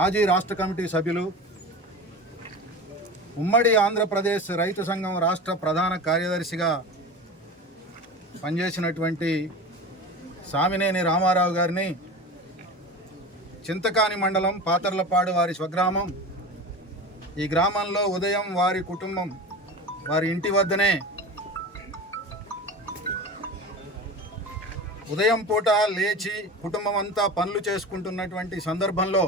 మాజీ రాష్ట్ర కమిటీ సభ్యులు ఉమ్మడి ఆంధ్రప్రదేశ్ రైతు సంఘం రాష్ట్ర ప్రధాన కార్యదర్శిగా పనిచేసినటువంటి సామినేని రామారావు గారిని చింతకాని మండలం పాతర్లపాడు వారి స్వగ్రామం. ఈ గ్రామంలో ఉదయం వారి కుటుంబం వారి ఇంటి వద్దనే ఉదయం పూట లేచి కుటుంబం అంతా పనులు చేసుకుంటున్నటువంటి సందర్భంలో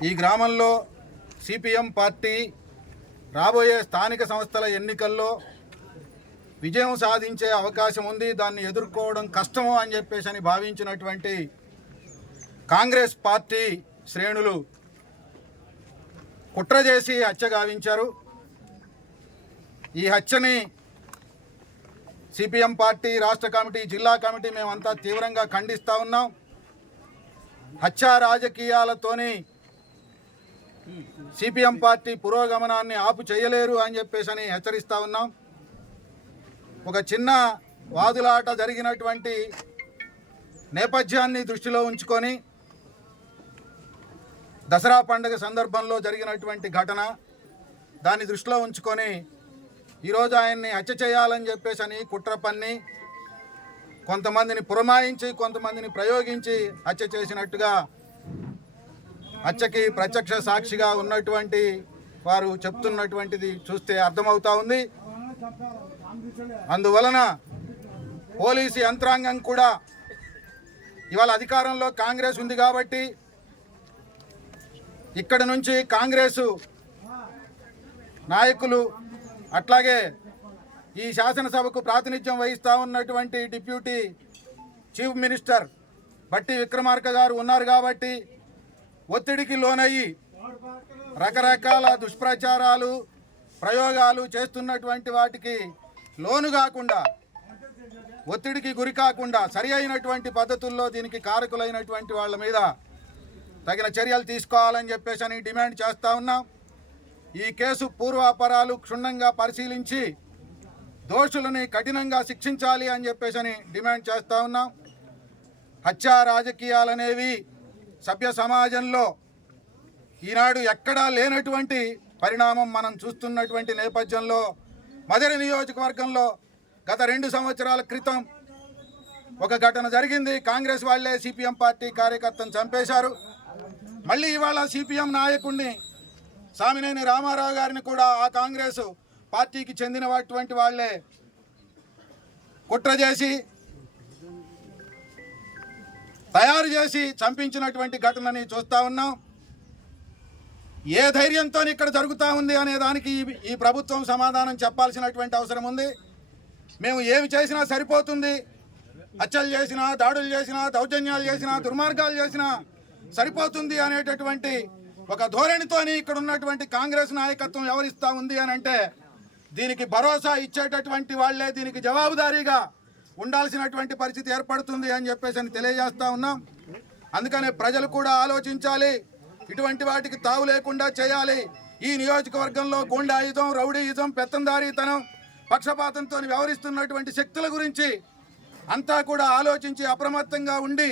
ఈ గ్రామంలో సిపిఎం పార్టీ రాబోయే స్థానిక సంస్థల ఎన్నికల్లో విజయం సాధించే అవకాశం ఉంది దాన్ని ఎదుర్కోవడం కష్టము అని చెప్పేసి అని భావించినటువంటి కాంగ్రెస్ పార్టీ శ్రేణులు కుట్ర చేసి హత్య గావించారు. ఈ హత్యని సిపిఎం పార్టీ రాష్ట్ర కమిటీ జిల్లా కమిటీ మేమంతా తీవ్రంగా ఖండిస్తూ ఉన్నాం. హత్య రాజకీయాలతోని సిపిఎం పార్టీ పురోగమనాన్ని ఆపు చేయలేరు అని చెప్పేసి అని హెచ్చరిస్తూ ఉన్నాం. ఒక చిన్న వాదులాట జరిగినటువంటి నేపథ్యాన్ని దృష్టిలో ఉంచుకొని దసరా పండుగ సందర్భంలో జరిగినటువంటి ఘటన దాన్ని దృష్టిలో ఉంచుకొని ఈరోజు ఆయన్ని హత్య చేయాలని చెప్పేసి అని కుట్ర పన్ని కొంతమందిని పురమాయించి కొంతమందిని ప్రయోగించి హత్య చేసినట్టుగా హత్యకి ప్రత్యక్ష సాక్షిగా ఉన్నటువంటి వారు చెప్తున్నటువంటిది చూస్తే అర్థమవుతా ఉంది. అందువలన పోలీసు యంత్రాంగం కూడా ఇవాళ అధికారంలో కాంగ్రెస్ ఉంది కాబట్టి ఇక్కడ నుంచి కాంగ్రెసు నాయకులు అట్లాగే ఈ శాసనసభకు ప్రాతినిధ్యం వహిస్తూ ఉన్నటువంటి డిప్యూటీ చీఫ్ మినిస్టర్ బట్టి విక్రమార్క గారు ఉన్నారు కాబట్టి ఒత్తిడికి లోనయ్యి రకరకాల దుష్ప్రచారాలు ప్రయోగాలు చేస్తున్నటువంటి వాటికి లోను కాకుండా ఒత్తిడికి గురి కాకుండా సరి అయినటువంటి పద్ధతుల్లో దీనికి కారకులైనటువంటి వాళ్ళ మీద తగిన చర్యలు తీసుకోవాలని చెప్పేసి అని డిమాండ్ చేస్తూ ఉన్నాం. ఈ కేసు పూర్వాపరాలు క్షుణ్ణంగా పరిశీలించి దోషులని కఠినంగా శిక్షించాలి అని చెప్పేసి అని డిమాండ్ చేస్తూ ఉన్నాం. హత్యా రాజకీయాలనేవి సభ్య సమాజంలో ఈనాడు ఎక్కడా లేనటువంటి పరిణామం మనం చూస్తున్నటువంటి నేపథ్యంలో మదరి నియోజకవర్గంలో గత రెండు సంవత్సరాల క్రితం ఒక ఘటన జరిగింది. కాంగ్రెస్ వాళ్ళే సిపిఎం పార్టీ కార్యకర్తను చంపేశారు. మళ్ళీ ఇవాళ సిపిఎం నాయకుడిని సామినేని రామారావు గారిని కూడా ఆ కాంగ్రెస్ పార్టీకి చెందినటువంటి వాళ్ళే కుట్ర చేసి తయారు చేసి చంపించినటువంటి ఘటనని చూస్తూ ఉన్నాం. ఏ ధైర్యంతో ఇక్కడ జరుగుతూ ఉంది అనే దానికి ఈ- ప్రభుత్వం సమాధానం చెప్పాల్సినటువంటి అవసరం ఉంది. మేము ఏమి చేసినా సరిపోతుంది. హత్యలు చేసినా దాడులు చేసినా దౌర్జన్యాలు చేసినా దుర్మార్గాలు చేసినా సరిపోతుంది అనేటటువంటి ఒక ధోరణితోని ఇక్కడ ఉన్నటువంటి కాంగ్రెస్ నాయకత్వం ఎవరిస్తూ ఉంది అని అంటే దీనికి భరోసా ఇచ్చేటటువంటి వాళ్ళే దీనికి జవాబుదారీగా ఉండాల్సినటువంటి పరిస్థితి ఏర్పడుతుంది అని చెప్పేసి అని తెలియజేస్తా ఉన్నాం. అందుకనే ప్రజలు కూడా ఆలోచించాలి. ఇటువంటి వాటికి తావు లేకుండా చేయాలి. ఈ నియోజకవర్గంలో గుండాయుధం రౌడీయుధం పెత్తందారీతనం పక్షపాతంతో వ్యవహరిస్తున్నటువంటి శక్తుల గురించి అంతా కూడా ఆలోచించి అప్రమత్తంగా ఉండి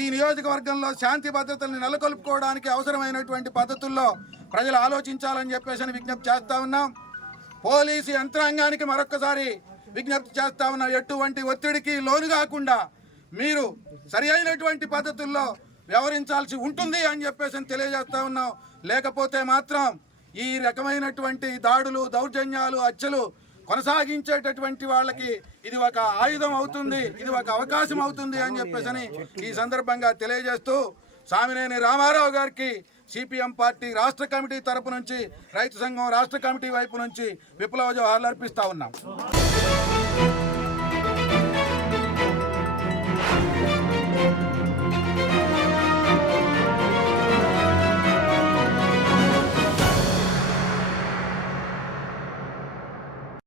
ఈ నియోజకవర్గంలో శాంతి భద్రతల్ని నెలకొల్పుకోవడానికి అవసరమైనటువంటి పద్ధతుల్లో ప్రజలు ఆలోచించాలని చెప్పేసి అని విజ్ఞప్తి చేస్తా ఉన్నాం. పోలీసు యంత్రాంగానికి మరొక్కసారి విజ్ఞప్తి చేస్తా ఉన్నాం ఎటువంటి ఒత్తిడికి లోను కాకుండా మీరు సరి అయినటువంటి పద్ధతుల్లో వ్యవహరించాల్సి ఉంటుంది అని చెప్పేసి అని తెలియజేస్తా ఉన్నాం. లేకపోతే మాత్రం ఈ రకమైనటువంటి దాడులు దౌర్జన్యాలు హత్యలు కొనసాగించేటటువంటి వాళ్ళకి ఇది ఒక ఆయుధం అవుతుంది ఇది ఒక అవకాశం అవుతుంది అని చెప్పేసి అని ఈ సందర్భంగా తెలియజేస్తూ సామినేని రామారావు గారికి సిపిఎం పార్టీ రాష్ట్ర కమిటీ తరపు నుంచి రైతు సంఘం రాష్ట్ర కమిటీ వైపు నుంచి విప్లవ జోహార్లు అర్పిస్తూ ఉన్నాం.